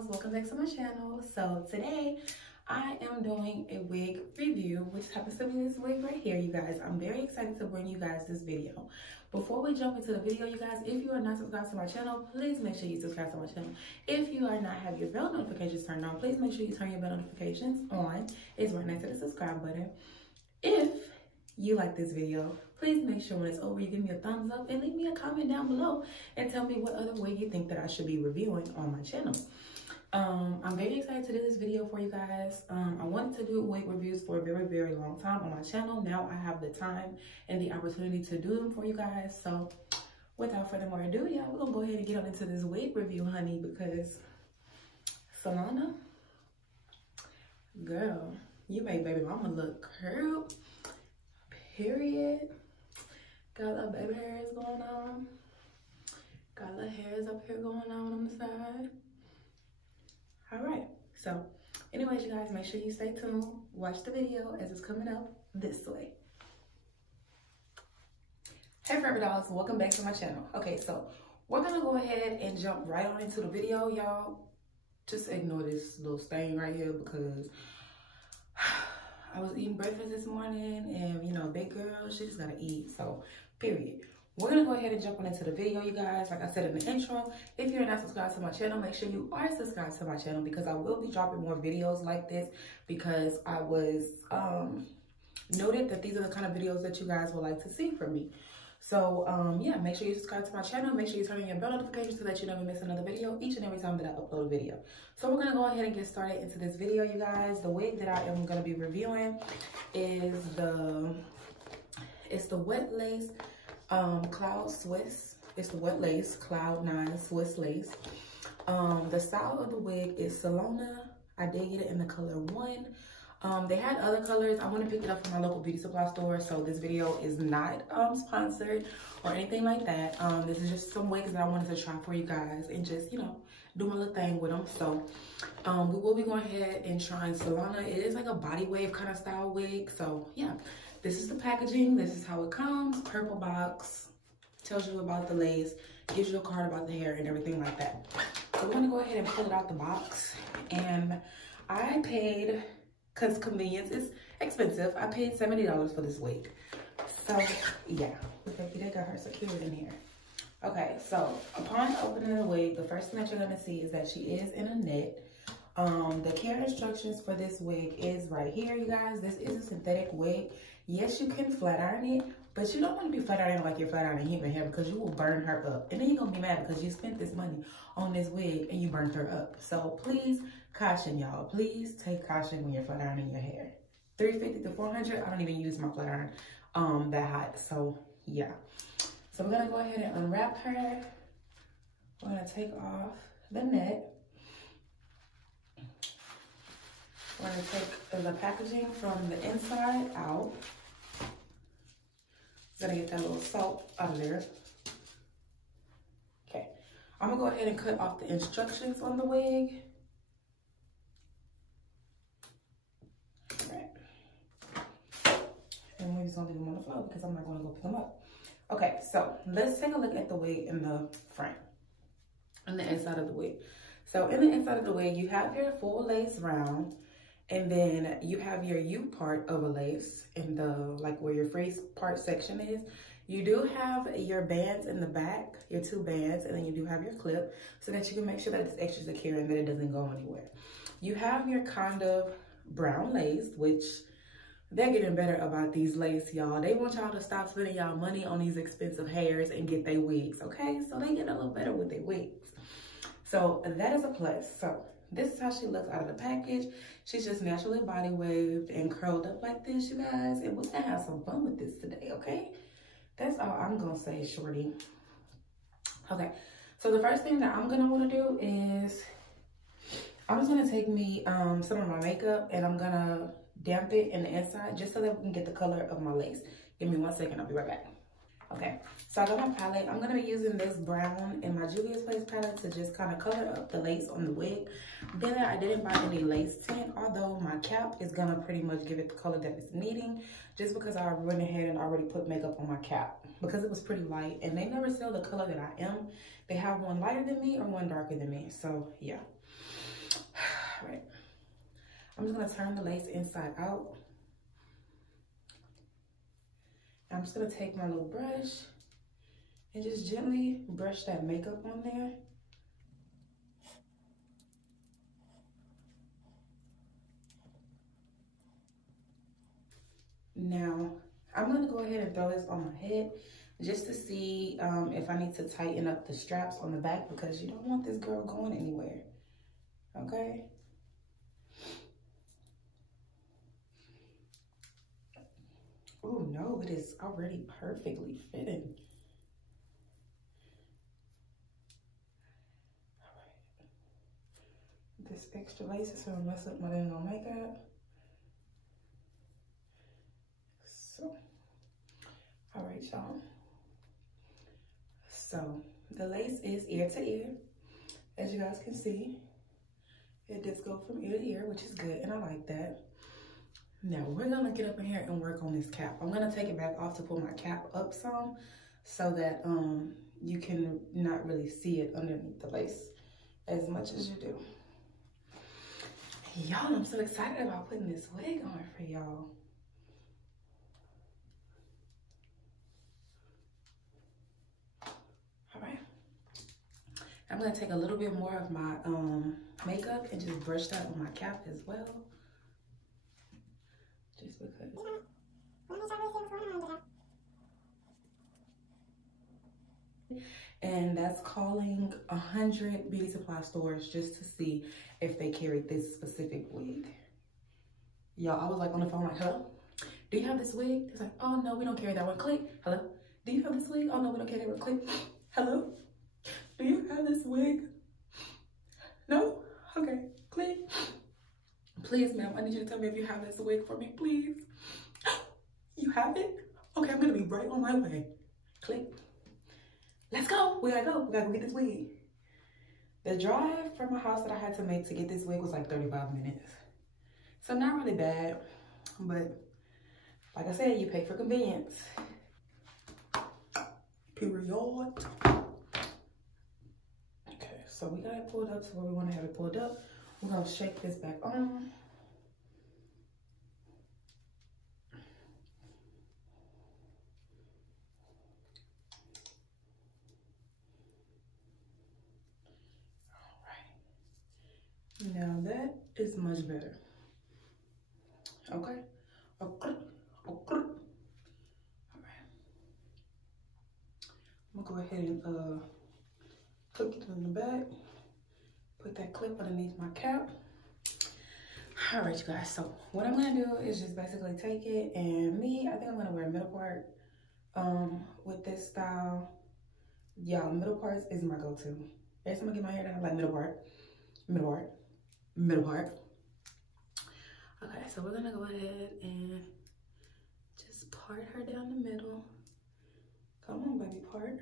Foureverdolls, welcome back to my channel. So today I am doing a wig review, which happens to be this wig right here, you guys. I'm very excited to bring you guys this video. Before we jump into the video, you guys, if you are not subscribed to my channel, please make sure you subscribe to my channel. If you are not have your bell notifications turned on, please make sure you turn your bell notifications on. It's right next to the subscribe button. If you like this video, please make sure when it's over you give me a thumbs up and leave me a comment down below and tell me what other wig you think that I should be reviewing on my channel. I'm very excited to do this video for you guys. I wanted to do wig reviews for a very long time on my channel. Now I have the time and the opportunity to do them for you guys. So without further more ado, y'all, we're gonna go ahead and get on into this wig review, honey, because Solana, girl, you made baby mama look curled. Period. Got little baby hairs going on. Got little hairs up here going on the side. All right. So, anyways, you guys, make sure you stay tuned. Watch the video as it's coming up this way. Hey, Foureverdolls, welcome back to my channel. Okay, so we're gonna go ahead and jump right on into the video, y'all. Just ignore this little stain right here because I was eating breakfast this morning and, you know, big girl, she just gotta eat, so period. We're gonna go ahead and jump on into the video, you guys. Like I said in the intro, if you're not subscribed to my channel, make sure you are subscribed to my channel because I will be dropping more videos like this because I was noted that these are the kind of videos that you guys would like to see from me. So yeah, make sure you subscribe to my channel. Make sure you turn on your bell notifications so that you never miss another video each and every time that I upload a video. So we're gonna go ahead and get started into this video, you guys. The wig that I am gonna be reviewing is it's the wet lace Cloud Swiss. It's the wet lace Cloud 9 Swiss lace. The style of the wig is Solana. I did get it in the color 1. They had other colors. I want to pick it up from my local beauty supply store, so this video is not sponsored or anything like that. This is just some wigs that I wanted to try for you guys and just, you know, do my little thing with them. So we will be going ahead and trying Solana. It is like a body wave kind of style wig. So yeah, this is the packaging. This is how it comes. Purple box, tells you about the lace, gives you a card about the hair and everything like that. So we're gonna go ahead and pull it out the box. And I paid, because convenience is expensive, I paid $70 for this wig. So yeah, they got her secured in here. Okay, so upon opening the wig, the first thing that you're gonna see is that she is in a net. The care instructions for this wig is right here, you guys. This is a synthetic wig. Yes, you can flat iron it, but you don't want to be flat ironing like you're flat ironing human hair because you will burn her up. And then you're gonna be mad because you spent this money on this wig and you burnt her up. So please, caution, y'all. Please take caution when you're flat ironing your hair. $350 to $400. I don't even use my flat iron that hot. So yeah. So we're gonna go ahead and unwrap her. We're gonna take off the net. We're gonna take the packaging from the inside out. Gonna get that little salt out of there. Okay, I'm gonna go ahead and cut off the instructions on the wig. All right. And we're just gonna leave them on the floor because I'm not gonna go pick them up. Okay, so let's take a look at the wig in the front and the inside of the wig. So in the inside of the wig, you have your full lace round. And then you have your U part of a lace in the, like where your face part section is. You do have your bands in the back, your 2 bands, and then you do have your clip so that you can make sure that it's extra secure and that it doesn't go anywhere. You have your kind of brown lace, which they're getting better about these lace, y'all. They want y'all to stop spending y'all money on these expensive hairs and get their wigs, okay? So they get a little better with their wigs. So that is a plus. So this is how she looks out of the package. She's just naturally body waved and curled up like this, you guys. And we're gonna have some fun with this today, okay? That's all I'm gonna say, shorty. Okay, so the first thing that I'm gonna wanna do is, I'm just gonna take me some of my makeup and I'm gonna damp it in the inside just so that we can get the color of my lace. Give me 1 second, I'll be right back. Okay, so I got my palette. I'm gonna be using this brown in my Juvia's Place palette to just kind of color up the lace on the wig. Then I didn't buy any lace tint, although my cap is gonna pretty much give it the color that it's needing, just because I went ahead and already put makeup on my cap because it was pretty light and they never sell the color that I am. They have one lighter than me or one darker than me, so yeah. All right. I'm just gonna turn the lace inside out. I'm just gonna take my little brush and just gently brush that makeup on there. Now, I'm gonna go ahead and throw this on my head just to see if I need to tighten up the straps on the back, because you don't want this girl going anywhere, okay? Oh no, it is already perfectly fitting. All right. This extra lace is gonna mess up my dang on makeup. So, all right, y'all. So the lace is ear to ear, as you guys can see. It does go from ear to ear, which is good, and I like that. Now we're gonna get up in here and work on this cap. I'm gonna take it back off to pull my cap up some so that you can not really see it underneath the lace as much as you do. Y'all, I'm so excited about putting this wig on for y'all. All right. I'm gonna take a little bit more of my makeup and just brush that on my cap as well. Just because. And that's calling 100 beauty supply stores just to see if they carry this specific wig. Y'all, I was like on the phone like, hello? Do you have this wig? It's like, oh no, we don't carry that one. Click. Hello? Do you have this wig? Oh no, we don't carry that one. Click. Hello? Do you have this wig? No? Okay. Click. Please, ma'am, I need you to tell me if you have this wig for me, please. You have it? Okay, I'm gonna be right on my way. Click. Let's go. We gotta go. We gotta go get this wig. The drive from my house that I had to make to get this wig was like 35 minutes. So not really bad, but like I said, you pay for convenience. Period. Okay, so we got it pulled up to where we want to have it pulled up. We're gonna shake this back on. All right. Now that is much better. Okay. Okay. Okay. All right. I'm gonna go ahead and hook it in the back. Put that clip underneath my cap. All right, you guys. So what I'm gonna do is just basically take it, and I think I'm gonna wear a middle part with this style. Y'all, middle parts is my go-to. Every time I get my hair done, I'm like middle part, middle part, middle part. Okay, so we're gonna go ahead and just part her down the middle. Come on, baby, part.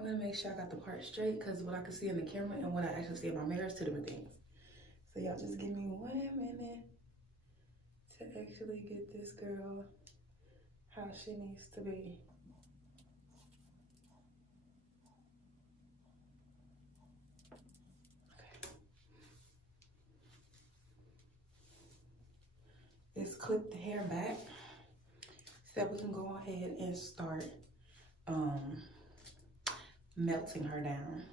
I'm gonna make sure I got the part straight, because what I can see in the camera and what I actually see in my mirror is two different things. So y'all just give me 1 minute to actually get this girl how she needs to be. Okay. Let's clip the hair back so that we can go ahead and start melting her down.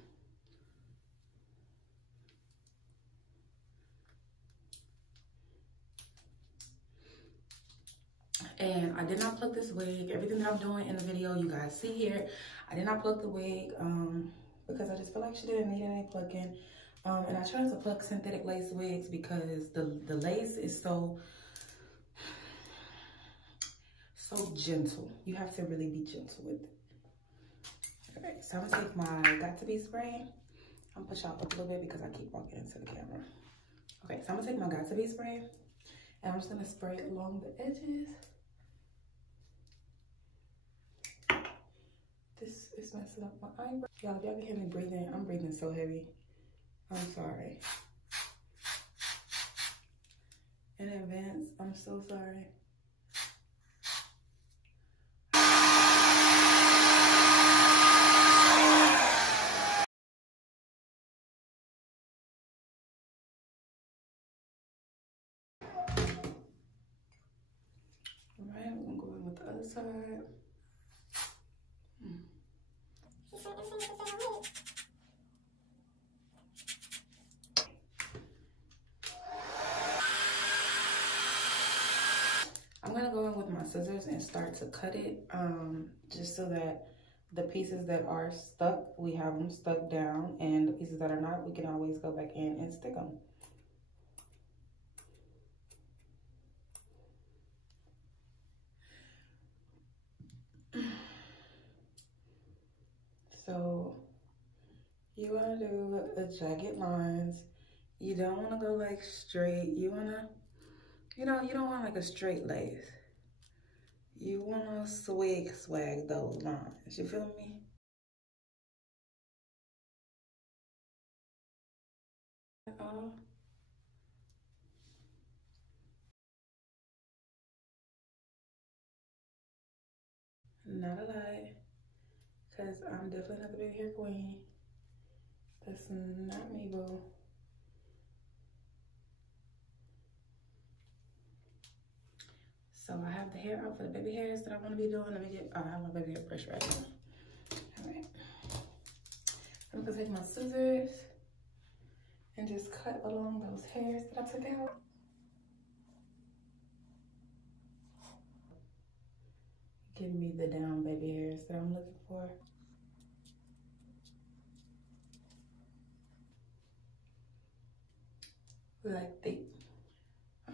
And I did not pluck this wig. Everything that I'm doing in the video, you guys see here. I did not pluck the wig because I just feel like she didn't need any plucking. And I tried to pluck synthetic lace wigs because the lace is so gentle. You have to really be gentle with it. All right, so I'm gonna take my Got To Be spray. I'm gonna push y'all up a little bit because I keep walking into the camera. Okay, so I'm gonna take my Got To Be spray and I'm just gonna spray it along the edges. This is messing up my eyebrow. Y'all, if y'all can hear me breathing, I'm breathing so heavy. I'm sorry. In advance, I'm so sorry. side. I'm gonna go in with my scissors and start to cut it, just so that the pieces that are stuck, we have them stuck down, and the pieces that are not, we can always go back in and stick them. So you wanna do a jagged lines. You don't wanna go like straight. You wanna, you don't want like a straight lace. You wanna swag those lines. You feel me? Not a lie, because I'm definitely not the big hair queen. That's not me, boo. So I have the hair out for the baby hairs that I want to be doing. Let me get, I have my baby hair brush right now. All right. I'm gonna take my scissors and just cut along those hairs that I took out. Give me the down baby hairs that I'm looking for. Like that.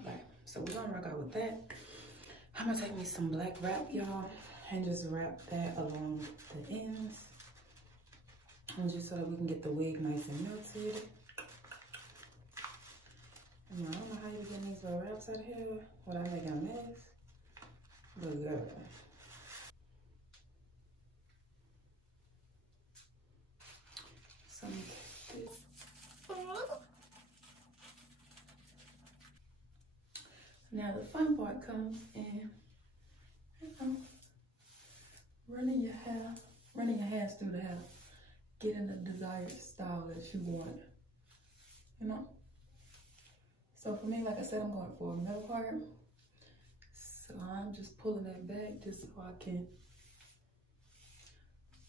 Okay, so we're gonna rock out with that. I'm gonna take me some black wrap, y'all, and just wrap that along the ends. And just so that we can get the wig nice and melted. And I don't know how you get these little wraps out of here without making a mess. But good. So this. Now the fun part comes in, running your hands through the hair, getting the desired style that you want, So for me, like I said, I'm going for a middle part. So I'm just pulling that back just so I can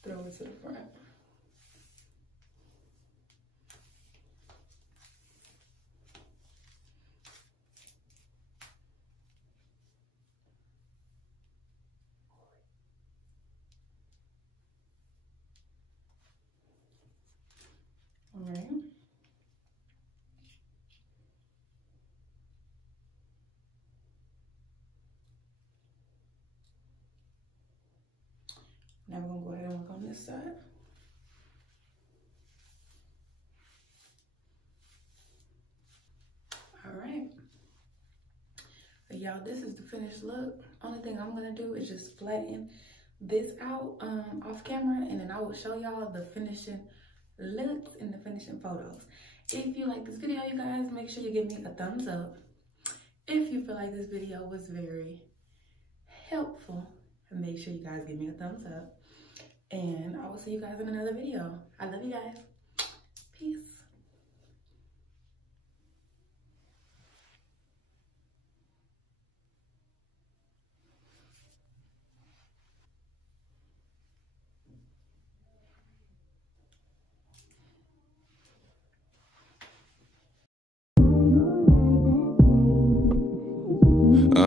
throw it to the front. All right. Now we're gonna go ahead and work on this side. All right. But y'all, this is the finished look. Only thing I'm gonna do is just flatten this out off camera, and then I will show y'all the finishing looks and the finishing photos. If you like this video, you guys, make sure you give me a thumbs up. If you feel like this video was very helpful, make sure you guys give me a thumbs up. And I will see you guys in another video. I love you guys. Peace.